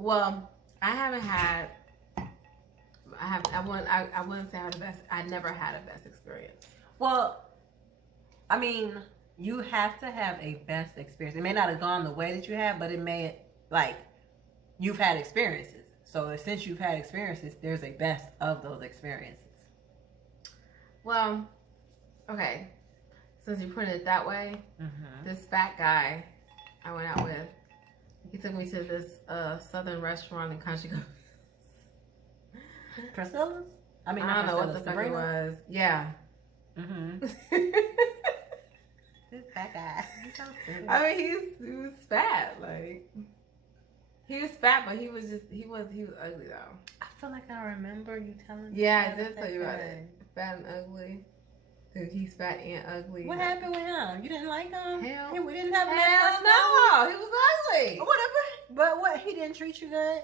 Well, I haven't had. I have. I wouldn't say I had the best. I never had a best experience. Well, I mean, you have to have a best experience. It may not have gone the way that you have, but it may, like, you've had experiences. So since you've had experiences, there's a best of those experiences. Well, okay. Since you put it that way, this fat guy I went out with, he took me to this southern restaurant in Country. Priscilla's? I don't know what the fuck it was. Yeah. This fat guy. I mean, he was fat. Like, he was fat, but he was ugly though. I feel like I remember you telling me. Yeah, I did tell you about it. Fat and ugly. He's fat and ugly. What happened with him? You didn't like him? Hell, we didn't have a hell no. He was ugly. Whatever. But what? He didn't treat you good?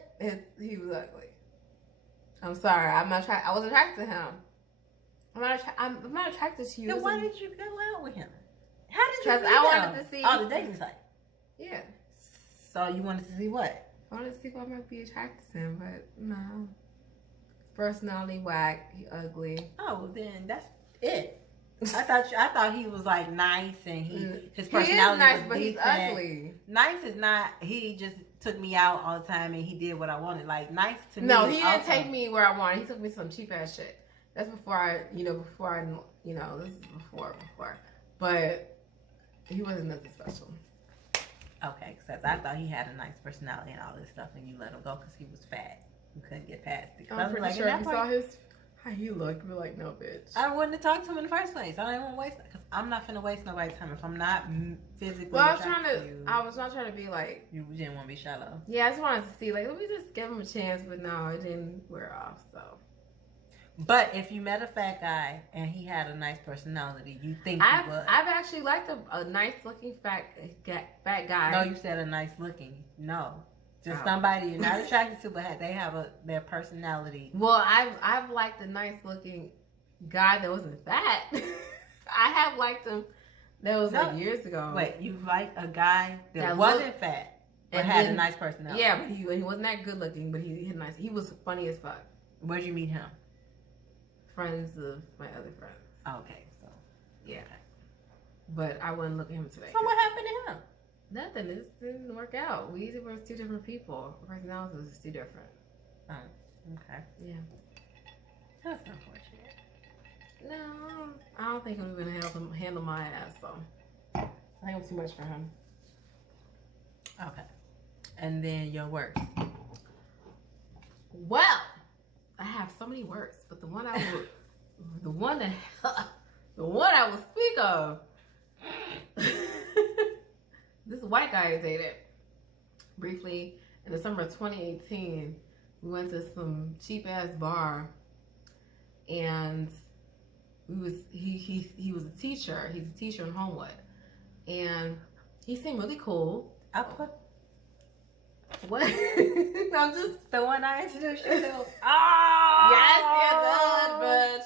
He was ugly. I'm sorry. I wasn't attracted to him. I'm not attracted to you. Then why did you go out with him? How did you? Because I wanted to see. Oh, the dating site. Yeah. So you wanted to see what? I wanted to see if I might be attracted to him, but no. Personality whack. He ugly. Oh, then that's it. I thought he was like nice and his personality he is nice, was but decent. he's ugly. Nice is not. He just took me out all the time and he did what I wanted. Like nice to me. No, he didn't take me where I wanted. He took me to some cheap ass shit. That's this is before. But he wasn't nothing special. Okay, because I thought he had a nice personality and all this stuff, and you let him go because he was fat. You couldn't get past it. I'm pretty sure if you saw how he looked, you were like, no, bitch. I wouldn't have talked to him in the first place. I don't even want to waste it because I'm not finna waste nobody's time if I'm not physically. Well, I was not trying to be like. You didn't want to be shallow. Yeah, I just wanted to see, like, let me just give him a chance, but no, it didn't wear off. So. But if you met a fat guy and he had a nice personality, you think he would? I've actually liked a nice looking fat guy. No, you said a nice looking. No. Just somebody you're not attracted to, but they have their personality. Well, I've liked a nice looking guy that wasn't fat. I have liked him. That was like years ago. Wait, you like a guy that wasn't fat but had a nice personality? Yeah, but he wasn't that good looking, but he had nice. He was funny as fuck. Where'd you meet him? Friends of my other friends. Okay, so yeah. But I wouldn't look at him today. So what happened to him? Nothing. It just didn't work out. We were two different people. Our personalities was just too different. Oh, okay. Yeah. That's unfortunate. No, I don't think I'm gonna handle my ass. So I think I'm too much for him. Okay. And then your worst. Well, I have so many words, but the one I will speak of. This white guy I dated briefly in the summer of 2018. We went to some cheap ass bar, and he was a teacher. He's a teacher in Homewood, and he seemed really cool. I put what? I'm just the one I introduced you to. Oh, yes,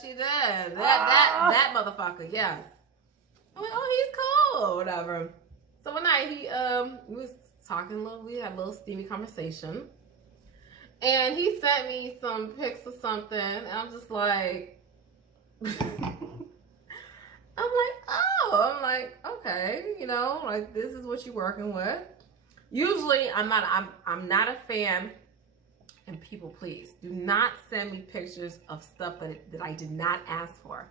you did, but she did that motherfucker. Yes. I'm like, oh, he's cool, whatever. So one night we was talking a little. We had a little steamy conversation, and he sent me some pics or something, and I'm just like, I'm like, okay, you know, like this is what you're working with. Usually, I'm not a fan. And people, please do not send me pictures of stuff that I did not ask for.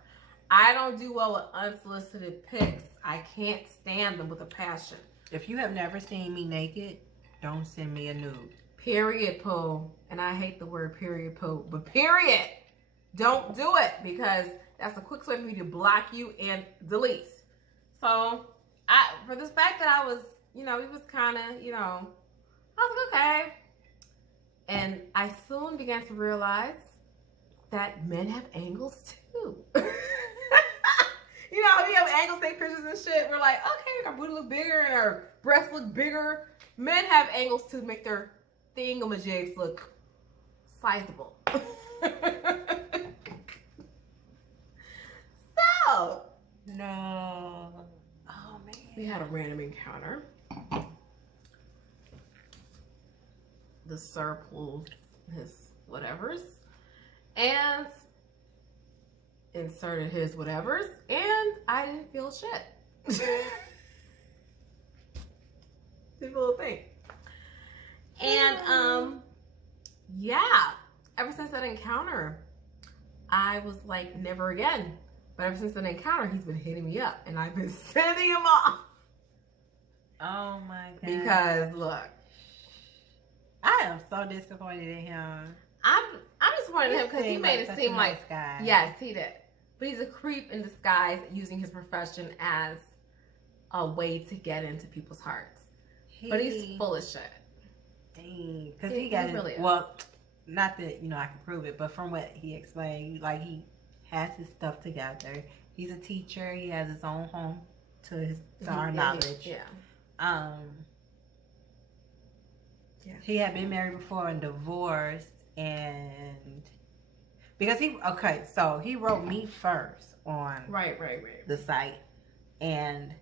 I don't do well with unsolicited pics. I can't stand them with a passion. If you have never seen me naked, don't send me a nude. Period, Pooh. And I hate the word period, Pooh. But period. Don't do it, because that's a quick way for me to block you and delete. So, for this fact that I was, you know, he was kind of, you know, I was like, okay. And I soon began to realize that men have angles too. You know, we have angles, take pictures and shit. We're like, okay, our booty look bigger and our breasts look bigger. Men have angles to make their thingamajigs look sizable. So, no. Oh, man. We had a random encounter. the surplus, his whatevers, and inserted his whatevers, and I didn't feel shit. Didn't feel a thing. And yeah, ever since that encounter, I was like, never again. But ever since that encounter, he's been hitting me up, and I've been sending him off. Oh my God. Because look, I am so disappointed in him. I'm disappointed in him because he made it seem like, guy. yes, he did. But he's a creep in disguise, using his profession as a way to get into people's hearts. But he's full of shit. Because he got really is. Well, not that I can prove it, but from what he explained, like he has his stuff together. He's a teacher. He has his own home to our knowledge. Yeah. He had been married before and divorced, and because he wrote me first on Right. the site, and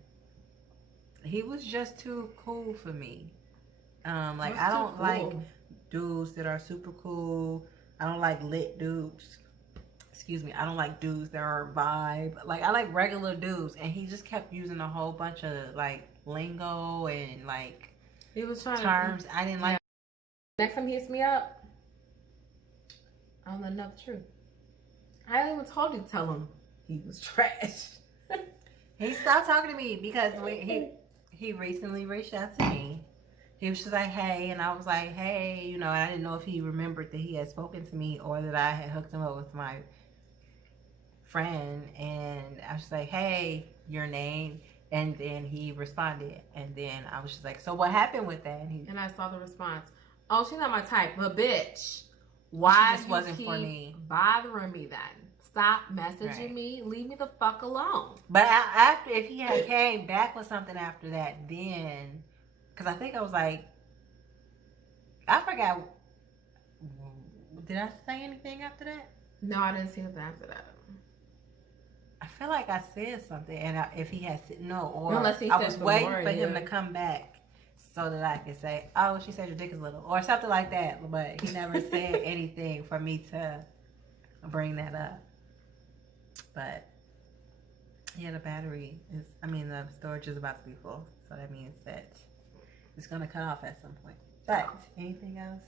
he was just too cool for me. I don't like dudes that are super cool. I don't like lit dudes. Excuse me. I don't like dudes that are vibe. Like, I like regular dudes, and he just kept using a whole bunch of like lingo and like he was trying terms I didn't like. Next time he hits me up, I'll let him know the truth. I even told you to tell him he was trash. He stopped talking to me because when he recently reached out to me. He was just like, hey, and I was like, hey, and I didn't know if he remembered that he had spoken to me or that I had hooked him up with my friend, and I was just like, hey, your name, and then he responded, and then I was just like, so what happened with that? And I saw the response. Oh, she's not my type, but bitch, why just wasn't for me. Bothering me then? Stop messaging me. Leave me the fuck alone. But after, if he had came back with something after that, then, because I think I was like, I forgot. Did I say anything after that? No, I didn't see nothing after that. I feel like I said something, and if he had said no, or unless he I said was some waiting more, for him to come back so that I could say, oh, she said your dick is little, or something like that. But he never said anything for me to bring that up. But yeah, the the storage is about to be full, so that means that it's gonna cut off at some point. But anything else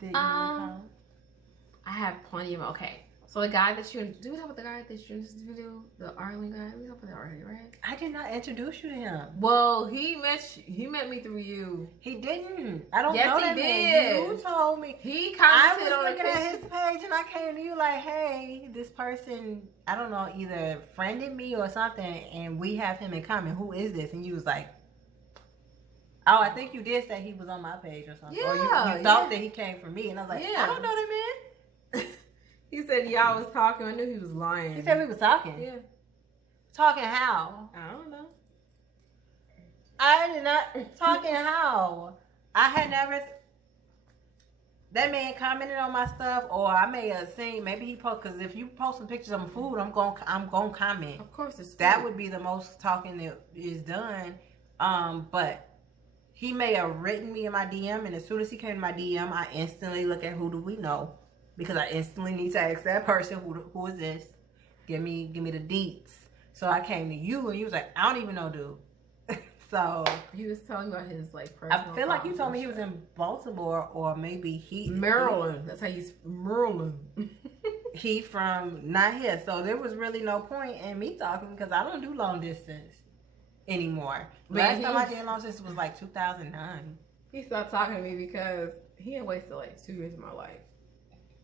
that you recall? I have plenty of. Okay, so the guy that you do we talk about the guy that you introduced, the Arlen guy? We talked about that already, right? I did not introduce you to him. Well, he met me through you. He didn't. I don't yes, know he that did. Man. You told me. He I commented was on looking at his page and I came to you like, hey, this person, I don't know, either friended me or something, and we have him in common. Who is this? And you was like, oh, I think you did say he was on my page or something. Yeah, or you thought that he came from me. And I was like, I don't know that man. He said y'all was talking. I knew he was lying. He said we was talking. Yeah. Talking how? I don't know. I did not. Talking how? I had never. That man commented on my stuff, or I may have seen. Maybe he post, because if you post some pictures of food, I'm gonna comment. Of course, it's food. That would be the most talking that is done. But he may have written me in my DM, and as soon as he came to my DM, I instantly look at who do we know, because I instantly need to ask that person who is this. Give me the deets. So I came to you, and you was like, I don't even know, dude. So he was telling about his like personal. I feel like you told me he was in Baltimore, or maybe Maryland. That's how you Maryland. He from not here, so there was really no point in me talking because I don't do long distance anymore. Last time I did long distance was like 2009. He stopped talking to me because he had wasted like 2 years of my life.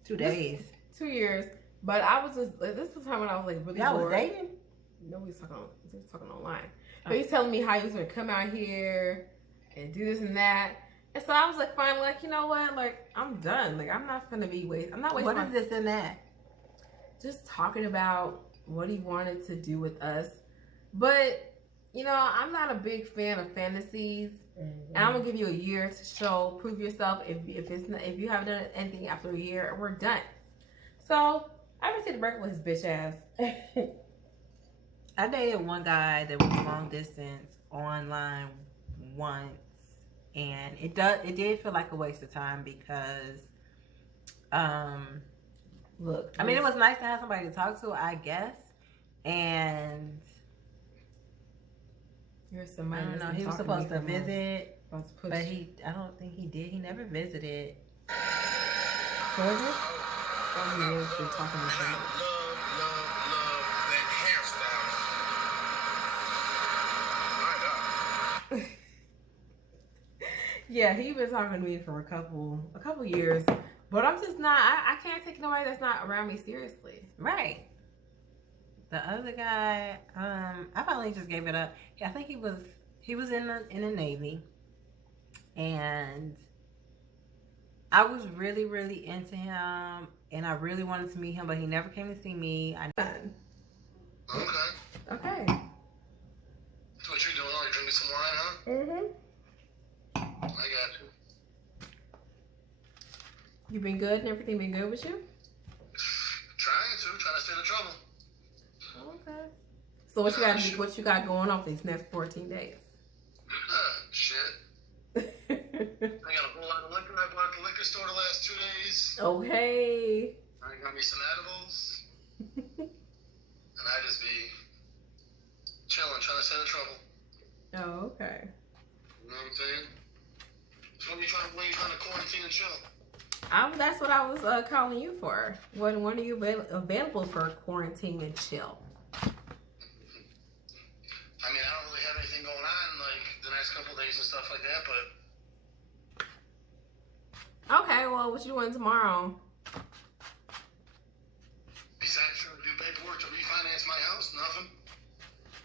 2 days. 2 years. But I was just like, this was the time when I was like really Y'all bored. was dating? No, we was talking online. But he's telling me how he was gonna come out here and do this and that. And so I was like, finally, like, you know what? Like, I'm done. Like, I'm not gonna be I'm not wasting. What is this and that? Just talking about what he wanted to do with us. But, you know, I'm not a big fan of fantasies. Mm-hmm. And I'm gonna give you a year to prove yourself. If you haven't done anything after a year, we're done. So I haven't seen the record with his bitch ass. I dated one guy that was long distance online once, and it did feel like a waste of time because Look, I mean, it was nice to have somebody to talk to, I guess. And you're I somebody. don't know. He was supposed to visit, but I don't think he did. He never visited. Who was it? Some years been talking to Love him. that hairstyle. My God. Yeah, he been talking to me for a couple years, but I'm just not. I can't take nobody that's not around me seriously. Right. The other guy, I finally just gave it up. I think he was in the Navy, and I was really, really into him, and I really wanted to meet him, but he never came to see me. Okay. Okay. That's what you're doing. Oh, you're drinking some wine, huh? Mhm. I got you. You been good and everything been good with you? Trying to stay out of trouble. Okay. So what you got going on these next 14 days? Shit. I got a whole lot of liquor. I bought at the liquor store the last 2 days. Okay. I got me some edibles. And I just be chilling, trying to stay out of trouble. Oh, okay. You know what I'm saying? So when you trying to quarantine and chill? That's what I was calling you for. When are you available for quarantine and chill? I mean, I don't really have anything going on like the next couple of days and stuff like that, but Okay, well, what you doing tomorrow? besides trying to do paperwork to refinance my house, nothing.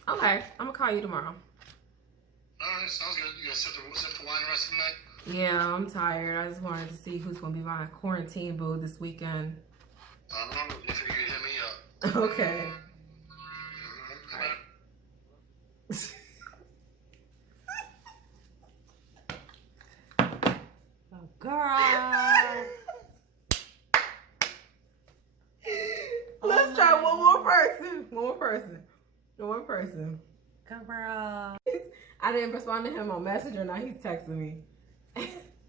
Okay, I'm gonna call you tomorrow. Alright, sounds good. You gonna sip the wine the rest of the night? Yeah, I'm tired. I just wanted to see who's gonna be my quarantine boo this weekend. I don't know if you could hit me up. Okay. Oh, girl. Let's try one more person. One more person. Girl. I didn't respond to him on Messenger. Now he's texting me.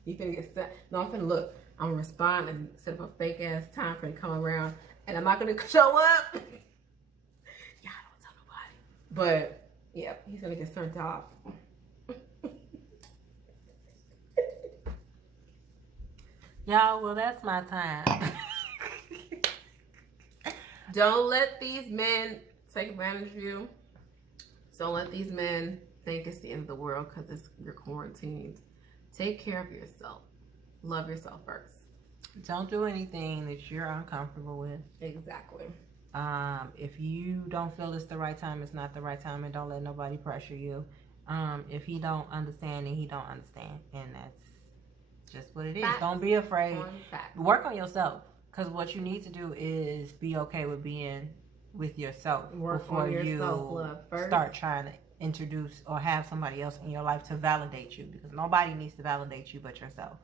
He finna get set. No, I'm finna look. I'm gonna respond and set up a fake ass time for him to come around. And I'm not gonna show up. Yeah, I don't tell nobody. But yeah, he's gonna get turned off. Y'all, well, that's my time. Don't let these men take advantage of you. Don't let these men think it's the end of the world because you're quarantined. Take care of yourself. Love yourself first. Don't do anything that you're uncomfortable with. Exactly. If you don't feel it's the right time, it's not the right time, and don't let nobody pressure you. If he don't understand, then he don't understand, and that's just what it is. Facts. Don't be afraid. Facts. Work on yourself, because what you need to do is be okay with being with yourself before you start trying to introduce or have somebody else in your life to validate you, because nobody needs to validate you but yourself.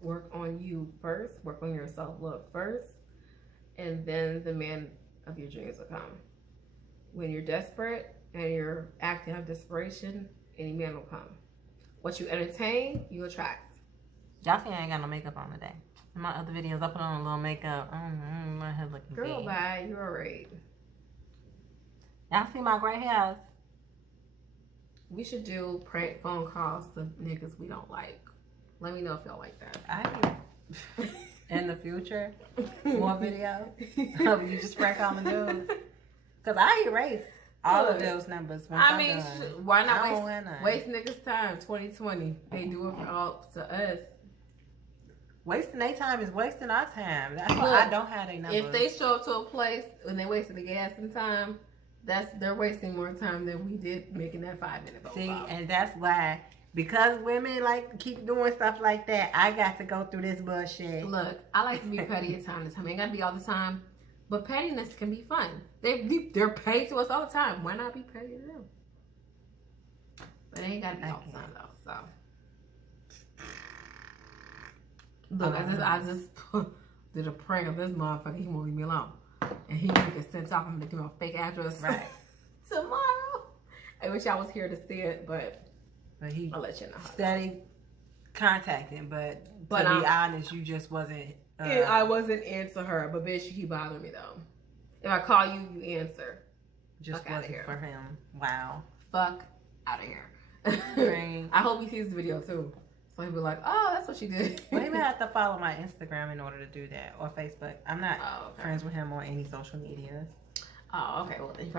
Work on you first. Work on your self-love first, and then the man of your dreams will come. When you're desperate and you're acting out of desperation, any man will come. What you entertain, you attract. Y'all see I ain't got no makeup on today. In my other videos, I put on a little makeup. My hair looking Girl, good. bye. You're alright. Y'all see my gray hairs? We should do prank phone calls to niggas we don't like. Let me know if y'all like that. In the future, more videos of you just prank on the dudes. Because I erase all of those numbers. I mean, why not waste niggas' time? 2020. They do it all to us. Wasting their time is wasting our time. That's why I don't have their numbers. If they show up to a place and they wasted the gas and time, they're wasting more time than we did making that 5-minute phone call. And that's why, because women like keep doing stuff like that, I got to go through this bullshit. Look, I like to be petty at time to time. It ain't gotta be all the time, but pettiness can be fun. They're paid to us all the time. Why not be petty to them? But it ain't gotta be all the time though. So look, I just did a prank of this motherfucker. He won't leave me alone, and he gonna get sent off. I'm gonna give him a fake address right tomorrow. I wish I was here to see it, but he I'll let you know. Steady contacting, but But to be honest, you just wasn't. I wasn't into her, but bitch, you keep bothering me though. If I call you, you answer. Just Fuck outta wasn't here. for him. Wow. Fuck out of here. Right. I hope he sees the video too. So he'll be like, oh, that's what she did. Well, he may have to follow my Instagram in order to do that, or Facebook. I'm not Oh, okay. friends with him on any social medias. Oh, okay. Well, then